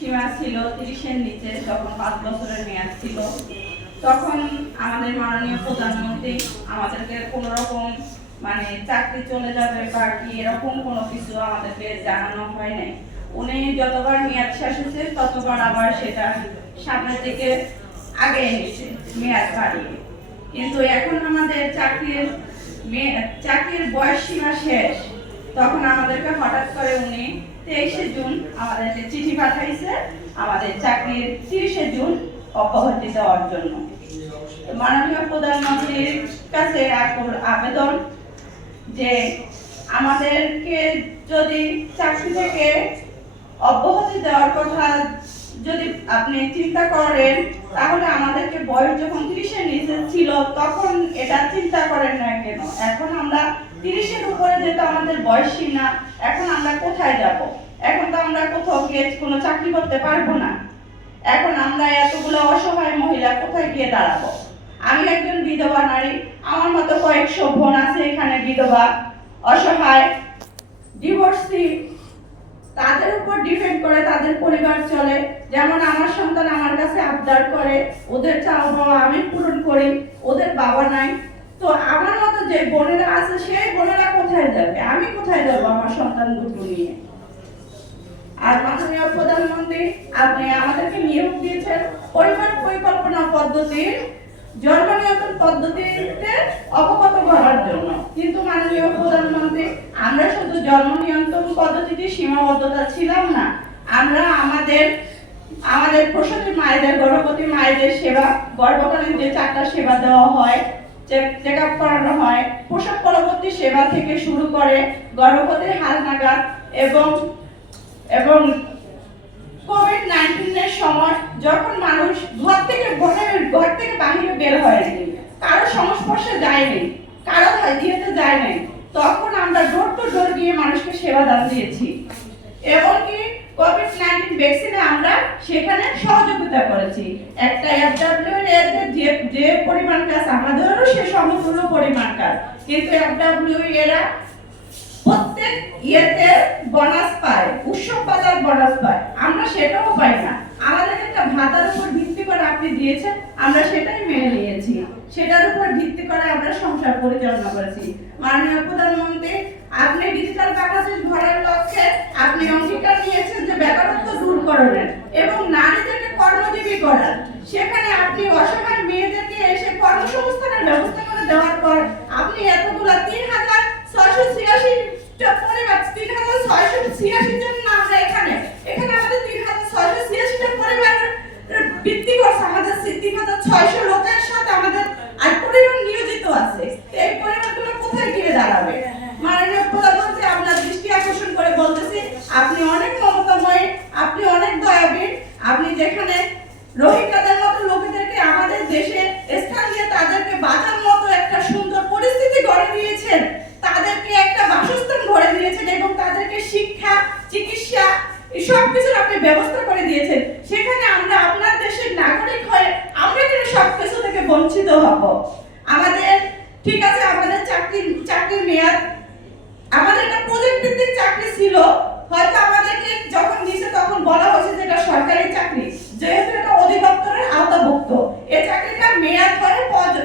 সীমা ছিল তিরিশের নিচে তখন পাঁচ বছরের মেয়াদ ছিল। তখন আমাদের মাননীয় প্রধানমন্ত্রী আমাদেরকে কোনো রকম মানে চাকরি চলে যাবে বা কি এরকম কোনো কিছু আমাদেরকে জানানো হয় নাই। উনি যতবার মেয়াদ শেষ হয়েছে, ততবার আবার সেটা সামনের দিকে আগে এনেছে মেয়াদ বাড়িয়ে। কিন্তু এখন আমাদের চাকরির চাকরির বয়স সীমা শেষ। তখন আমাদেরকে হঠাৎ করে উনি তেইশে জুন আমাদেরকে চিঠি পাঠাইছে, আমাদের চাকরির তিরিশে জুন অব্যাহতি দেওয়ার জন্য। মাননীয় প্রধানমন্ত্রীর কাছে আবেদন যে আমাদেরকে যদি চাকরি থেকে অব্যাহতি দেওয়ার কথা যদি আপনি চিন্তা করেন, তাহলে আমাদেরকে বয়স যখন তিরিশের নিচে ছিল, তখন এটা চিন্তা করেন না কেন? এখন উপরে যেহেতু আমাদের বয়স না এখন আমরা কোথায় যাব? এখন তো আমরা কোথাও গিয়ে কোনো চাকরি করতে পারব না। এখন আমরা এতগুলো অসহায় মহিলা কোথায় গিয়ে দাঁড়াবো? আমি একজন বিধবা নারী, আমার মতো কয়েকশো বোন আছে এখানে বিধবা, অসহায় ডিভোর্সি তাদের উপর ডিপেন্ড করে তাদের পরিবার চলে। যেমন আমার সন্তান আমার কাছে আবদার করে, ওদের চাওয়া আমি পূরণ করি, ওদের বাবা নাই। তো আমার মতো যে বোনেরা আছে, সেই বোনেরা কোথায় যাবে? আমি কোথায় যাব আমার সন্তান দুটো নিয়ে? আর মাননীয় প্রধানমন্ত্রী, আপনি আমাদেরকে নিয়োগ দিয়েছেন পরিবার পরিকল্পনা পদ্ধতির জন্ম নিয়ন্ত্রণ পদ্ধতিতে অবগত করার জন্য। কিন্তু মাননীয় প্রধানমন্ত্রী, আমরা শুধু জন্ম নিয়ন্ত্রণ পদ্ধতিতে সীমাবদ্ধতা ছিলাম না, আমরা আমাদের আমাদের প্রসূতি মায়েদের, গর্ভবতী মায়েদের সেবা, গর্ভকালীন যে চারটা সেবা দেওয়া হয় চেক আপ করানো হয় প্রসব পরবর্তী সেবা থেকে শুরু করে গর্ভবতীর হাল নাগাদ এবং এবং কোভিড নাইন্টিনের সময় যখন মানুষ ঘর থেকে, ঘরের ঘর থেকে বাহিরে বের হয়নি কারও সংস্পর্শে যায়নি কারও হাজিয়েতে যায় নাই তখন আমরা ডোর টু ডোর গিয়ে মানুষকে সেবা দান দিয়েছি। এমনকি কোভিড নাইন্টিন ভ্যাকসিনে আমরা সেখানে সহযোগিতা করেছি। একটা এফডাব্লিউ এর যে যে পরিমাণ কাজ, আমাদেরও সে সমতুল্য পরিমাণ কাজ। কিন্তু এফডাব্লিউ এরা প্রত্যেক ইয়েতে বোনাস পায়, উৎসব বাজার বোনাস পায়। আমরা সেটাও পাই না। আমাদের একটা ভাতার উপর ভিত্তি করে আপনি দিয়েছেন, আমরা সেটাই মেনে নিয়েছি। সেটার উপর ভিত্তি করে আমরা সংসার পরিচালনা করেছি। মাননীয় প্রধানমন্ত্রী আপনি ডিজিটাল বাংলাদেশ ঘরের লক্ষ্যে আপনি অঙ্গীকার নিয়েছেন যে বেকারত্ব দূর করবেন এবং নারীদেরকে কর্মজীবী করার। সেখানে আপনি অসহায় মেয়েদেরকে এসে কর্মসংস্থানের ব্যবস্থা করে দেওয়ার পর আপনি এতগুলা তিন হাজার ছয়শো ছিয়াশি পরিবার, তিন হাজার ছয়শো ছিয়াশি জন না আমরা এখানে এখানে আমাদের তিন হাজার ছয়শো ছিয়াশিটা পরিবার ভিত্তি করছে আমাদের তিন হাজার ছয়শো লোকের সাথে আমাদের আর পরিবার নিয়োজিত আছে তো এই পরিবারগুলো কোথায় গিয়ে দাঁড়াবে মাননীয় প্রধানমন্ত্রী আপনার দৃষ্টি আকর্ষণ করে বলতেছি আপনি অনেক মমতাময় আপনি অনেক দয়াবীর। আপনি যেখানে রোহিঙ্গাদের মতো লোকেদেরকে আমাদের দেশে স্থান দিয়ে তাদেরকে বাঁচার মতো একটা সুন্দর পরিস্থিতি গড়ে দিয়েছেন, তাদেরকে একটা বাসস্থান গড়ে দিয়েছেন এবং তাদেরকে শিক্ষা, চিকিৎসা সব কিছুর আপনি ব্যবস্থা করে দিয়েছেন। সেখানে আমরা আপনার দেশের নাগরিক হয়ে আমরা কেন সব কিছু থেকে বঞ্চিত হব? আমাদের, ঠিক আছে, আমাদের চাকরি চাকরির মেয়াদ, আমাদের ভিত্তিক চাকরি ছিল, হয়তো আমাদেরকে যখন দিছে তখন বলা হয়েছে যে এটা সরকারি চাকরি। যেহেতু এটা অধিদপ্তরের আওতাভুক্ত এই চাকরিটার মেয়াদ পরে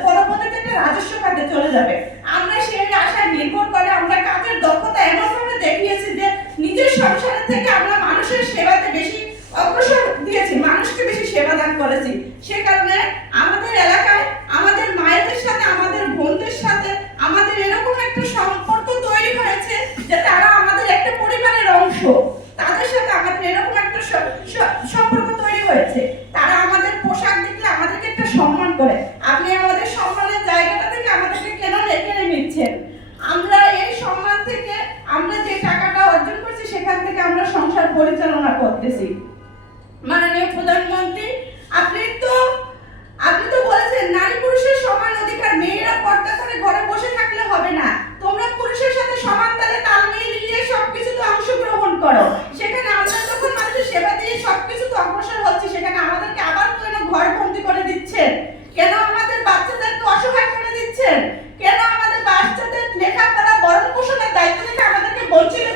পরবর্তীতে একটা রাজস্ব খাতে চলে যাবে। আমরা সেই আশায় নির্ভর করে, আমরা কাজের দক্ষতা এমনভাবে দেখিয়েছি যে নিজের সংসারের থেকে আমরা মানুষের সেবাতে বেশি অগ্রসর দিয়েছি, মানুষকে বেশি সেবা দান করেছি। সে কারণে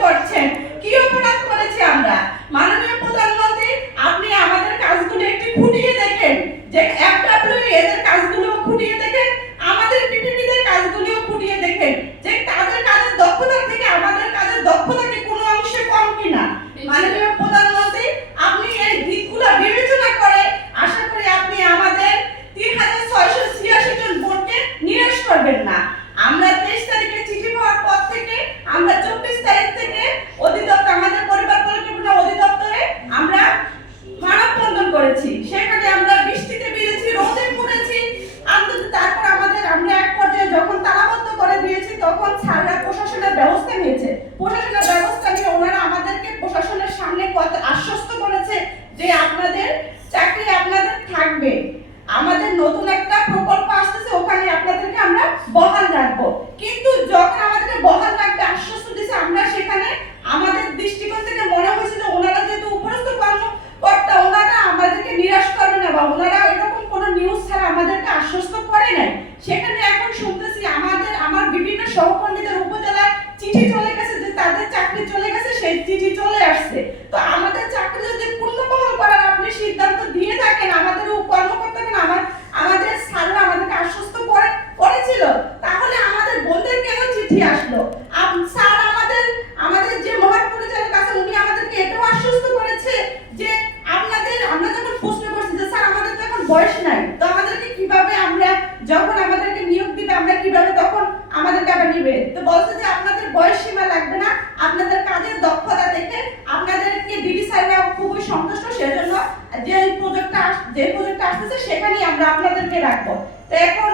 করছেন? কি অপরাধ করেছি আমরা? মাননীয় প্রধানমন্ত্রী আপনি আমাদের কাজগুলো একটু খুঁটিয়ে দেখেন। যে এফডব্লিউ এদের কাজগুলো খুঁটিয়ে দেখেন আমাদের পিটিপিদের কাজগুলো খুঁটিয়ে দেখেন। যে তাদের কাজের দক্ষতা থেকে আমাদের কাজের দক্ষতাকে কোনো অংশে কম কিনা। মাননীয় প্রধানমন্ত্রী আপনি এই দিকগুলো বিবেচনা করে আশা করি আপনি আমাদের তিন হাজার ছয়শো ছিয়াশি জন ভোটকে নিরাশ করবেন না। বয়স সীমা লাগবে না, আপনাদের কাজের দক্ষতা দেখে আপনাদেরকে ডিডি স্যাররা খুবই সন্তুষ্ট, সেজন্য যে প্রজেক্টটা যে প্রজেক্টটা আসতেছে সেখানেই আমরা আপনাদেরকে রাখব। তো এখন